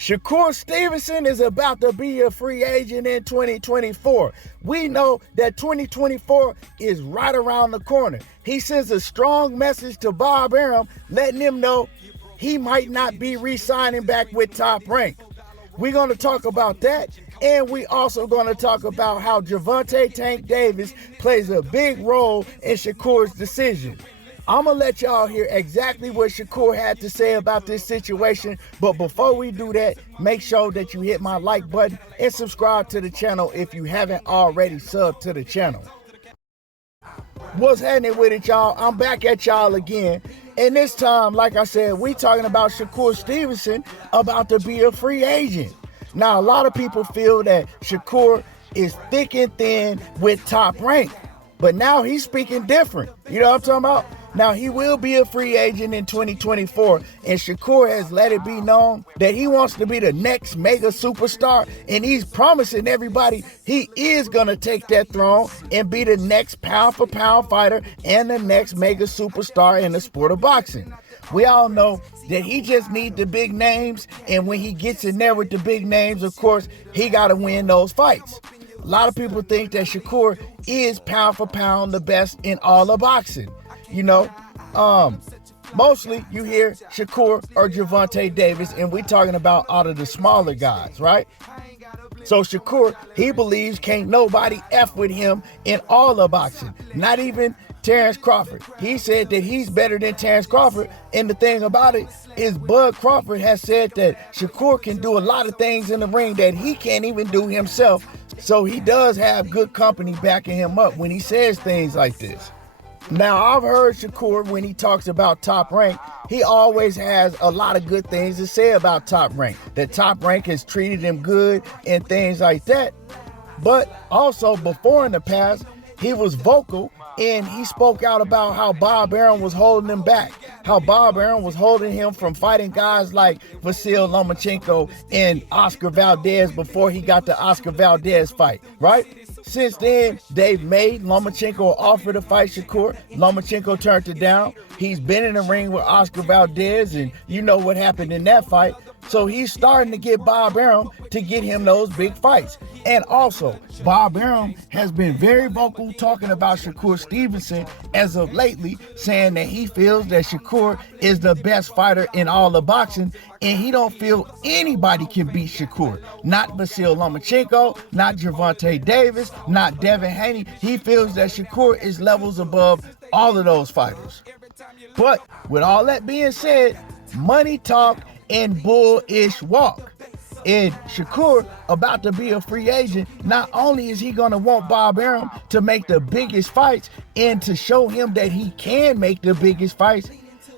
Shakur Stevenson is about to be a free agent in 2024. We know that 2024 is right around the corner. He sends a strong message to Bob Arum, letting him know he might not be re-signing back with Top Rank. We're going to talk about that, and we also going to talk about how Gervonta Tank Davis plays a big role in Shakur's decision. I'm going to let y'all hear exactly what Shakur had to say about this situation. But before we do that, make sure that you hit my like button and subscribe to the channel if you haven't already subbed to the channel. What's happening with it, y'all? I'm back at y'all again. And this time, like I said, we talking about Shakur Stevenson about to be a free agent. Now, a lot of people feel that Shakur is thick and thin with Top Rank. But now he's speaking different. You know what I'm talking about? Now, he will be a free agent in 2024, and Shakur has let it be known that he wants to be the next mega superstar, and he's promising everybody he is going to take that throne and be the next pound-for-pound fighter and the next mega superstar in the sport of boxing. We all know that he just needs the big names, and when he gets in there with the big names, of course, he got to win those fights. A lot of people think that Shakur is pound for pound the best in all of boxing. You know, mostly you hear Shakur or Gervonta Davis, and we're talking about out of the smaller guys, right? So Shakur, he believes can't nobody F with him in all of boxing, not even Terrence Crawford. He said that he's better than Terrence Crawford, and the thing about it is Bud Crawford has said that Shakur can do a lot of things in the ring that he can't even do himself. So he does have good company backing him up when he says things like this. Now, I've heard Shakur, when he talks about Top Rank, he always has a lot of good things to say about Top Rank. That Top Rank has treated him good and things like that. But also, before in the past, he was vocal and he spoke out about how Bob Arum was holding him back. How Bob Arum was holding him from fighting guys like Vasyl Lomachenko and Oscar Valdez before he got the Oscar Valdez fight, right? Since then, they've made Lomachenko an offer to fight Shakur. Lomachenko turned it down. He's been in the ring with Oscar Valdez, and you know what happened in that fight. So he's starting to get Bob Arum to get him those big fights. And also, Bob Arum has been very vocal talking about Shakur Stevenson as of lately, saying that he feels that Shakur is the best fighter in all of boxing, and he don't feel anybody can beat Shakur. Not Vasyl Lomachenko, not Gervonta Davis, not Devin Haney. He feels that Shakur is levels above all of those fighters. But with all that being said, money talk and bullish walk. And Shakur, about to be a free agent, not only is he going to want Bob Arum to make the biggest fights and to show him that he can make the biggest fights,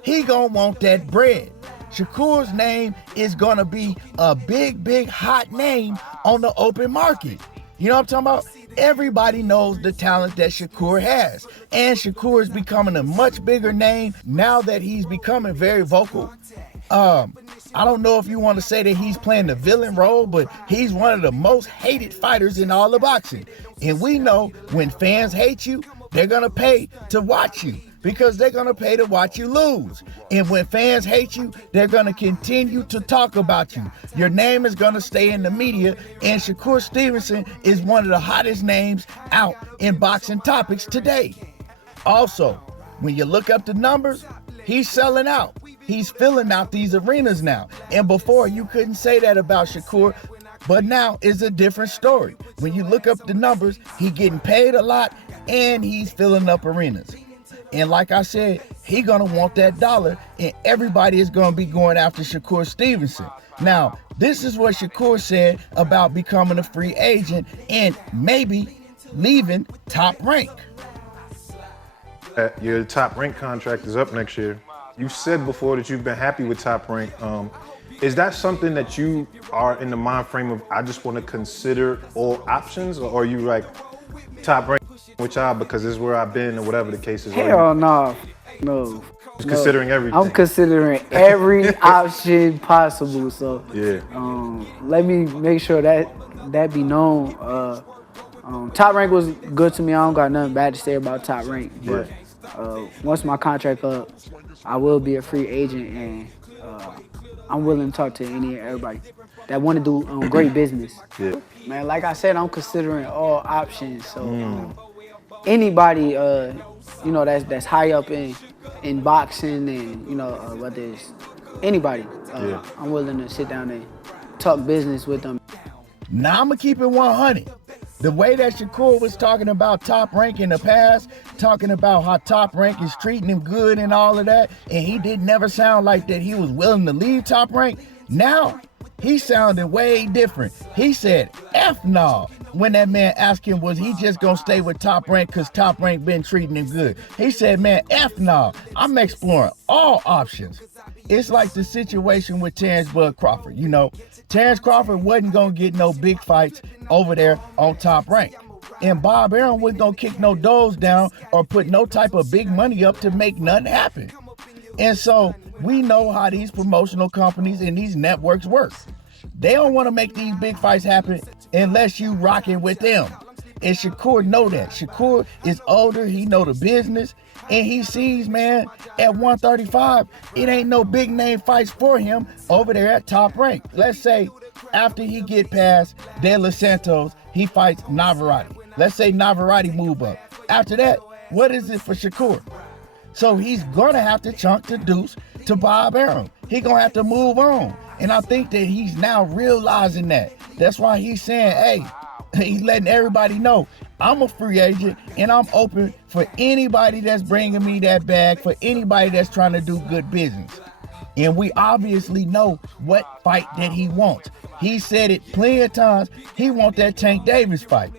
he going to want that bread. Shakur's name is going to be a big hot name on the open market. You know what I'm talking about? Everybody knows the talent that Shakur has. And Shakur is becoming a much bigger name now that he's becoming very vocal. I don't know if you want to say that he's playing the villain role, but he's one of the most hated fighters in all of boxing. And we know when fans hate you, they're going to pay to watch you because they're going to pay to watch you lose. And when fans hate you, they're going to continue to talk about you. Your name is going to stay in the media, and Shakur Stevenson is one of the hottest names out in boxing topics today. Also, when you look up the numbers, he's selling out. He's filling out these arenas now. And before, you couldn't say that about Shakur, but now it's a different story. When you look up the numbers, he's getting paid a lot and he's filling up arenas. And like I said, he's going to want that dollar, and everybody is going to be going after Shakur Stevenson. Now, this is what Shakur said about becoming a free agent and maybe leaving Top Rank. Your Top Rank contract is up next year. You said before that you've been happy with Top Rank. Is that something that you are in the mind frame of, I just want to consider all options, or are you like, Top Rank with y'all because this is where I've been or whatever the case is? Hell no. No. Just considering everything. I'm considering every option possible. So yeah. Let me make sure that be known. Top Rank was good to me. I don't got nothing bad to say about Top Rank. But once my contract up, I will be a free agent, and I'm willing to talk to everybody that want to do great business. Yeah. Man, like I said, I'm considering all options. So anybody, that's high up in boxing and whether it's anybody, I'm willing to sit down and talk business with them. Now I'm gonna keep it 100. The way that Shakur was talking about Top Rank in the past, talking about how Top Rank is treating him good and all of that, and he did never sound like that he was willing to leave Top Rank. Now he sounded way different. He said, F no, when that man asked him, was he just gonna stay with Top Rank because Top Rank been treating him good? He said, man, F no, I'm exploring all options. It's like the situation with Terrence Bud Crawford. Terrence Crawford wasn't gonna get no big fights over there on Top Rank. And Bob Arum wasn't gonna kick no doors down or put no type of big money up to make nothing happen. And so we know how these promotional companies and these networks work. They don't want to make these big fights happen unless you rocking with them. And Shakur know that. Shakur is older, he know the business, and he sees, man, at 135, it ain't no big name fights for him over there at Top Rank. Let's say after he get past De Los Santos, he fights Navarrete. Let's say Navarrete move up. After that, what is it for Shakur? So he's gonna have to chunk the deuce to Bob Arum. He gonna have to move on. And I think that he's now realizing that. That's why he's saying, hey, he's letting everybody know I'm a free agent and I'm open for anybody that's bringing me that bag, for anybody that's trying to do good business. And we obviously know what fight that he wants. He said it plenty of times, he wants that Tank Davis fight.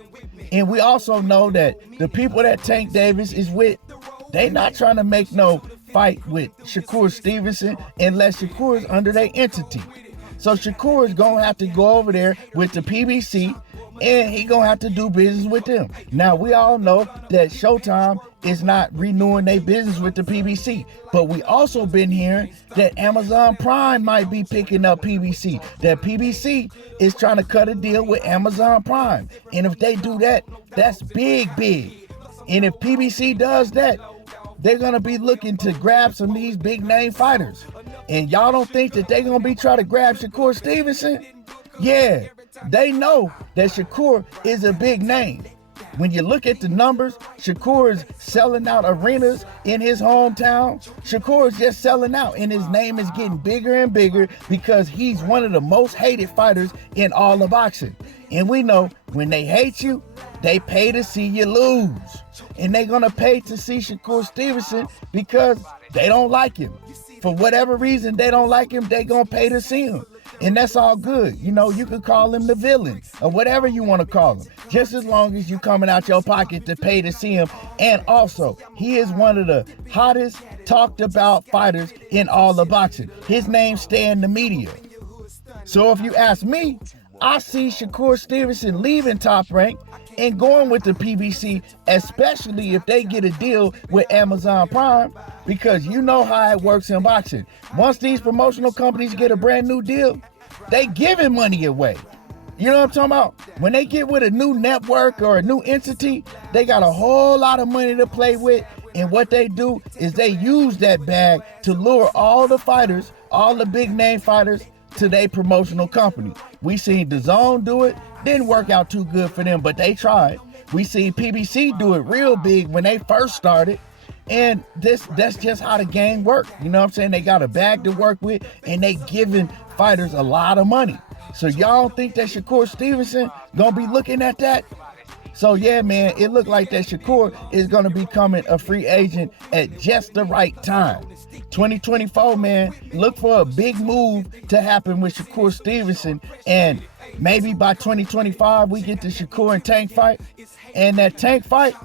And we also know that the people that Tank Davis is with, they not trying to make no fight with Shakur Stevenson unless Shakur is under their entity. So Shakur is going to have to go over there with the PBC and he going to have to do business with them. Now, we all know that Showtime is not renewing their business with the PBC, but we also been hearing that Amazon Prime might be picking up PBC, that PBC is trying to cut a deal with Amazon Prime. And if they do that, that's big, big. And if PBC does that, they're going to be looking to grab some of these big name fighters. And y'all don't think that they're going to be trying to grab Shakur Stevenson? Yeah, they know that Shakur is a big name. When you look at the numbers, Shakur is selling out arenas in his hometown. Shakur is just selling out, and his name is getting bigger and bigger because he's one of the most hated fighters in all of boxing. And we know when they hate you, they pay to see you lose. And they're gonna pay to see Shakur Stevenson because they don't like him. For whatever reason they don't like him, they gonna pay to see him. And that's all good. You could call him the villain or whatever you want to call him. Just as long as you coming out your pocket to pay to see him. And also, he is one of the hottest talked about fighters in all of boxing. His name stay in the media. So if you ask me, I see Shakur Stevenson leaving Top Rank and going with the PBC, especially if they get a deal with Amazon Prime, because you know how it works in boxing. Once these promotional companies get a brand new deal, they giving money away. You know what I'm talking about? When they get with a new network or a new entity, they got a whole lot of money to play with. And what they do is they use that bag to lure all the fighters, all the big name fighters, to their promotional company. We seen DAZN do it, didn't work out too good for them, but they tried. We seen PBC do it real big when they first started. And that's just how the game works. You know what I'm saying? They got a bag to work with and they giving fighters a lot of money. So y'all don't think that Shakur Stevenson gonna be looking at that? So yeah, man, it looked like that Shakur is gonna be becoming a free agent at just the right time. 2024, man, look for a big move to happen with Shakur Stevenson, and maybe by 2025 we get the Shakur and Tank fight, and that Tank fight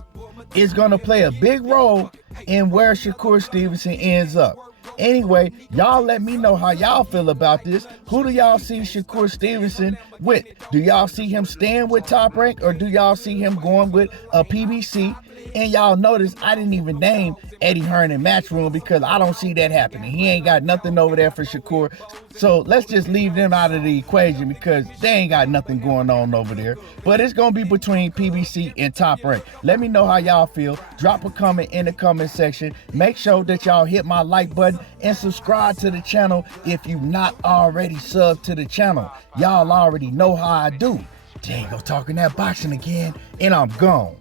is gonna play a big role in where Shakur Stevenson ends up. Anyway, y'all let me know how y'all feel about this. Who do y'all see Shakur Stevenson with? Do y'all see him staying with Top Rank, or do y'all see him going with a PBC? And y'all notice I didn't even name Eddie Hearn in Matchroom because I don't see that happening. He ain't got nothing over there for Shakur. So let's just leave them out of the equation because they ain't got nothing going on over there. But it's going to be between PBC and Top Rank. Let me know how y'all feel. Drop a comment in the comment section. Make sure that y'all hit my like button and subscribe to the channel if you not already subbed to the channel. Y'all already know how I do. Django talking that boxing again, and I'm gone.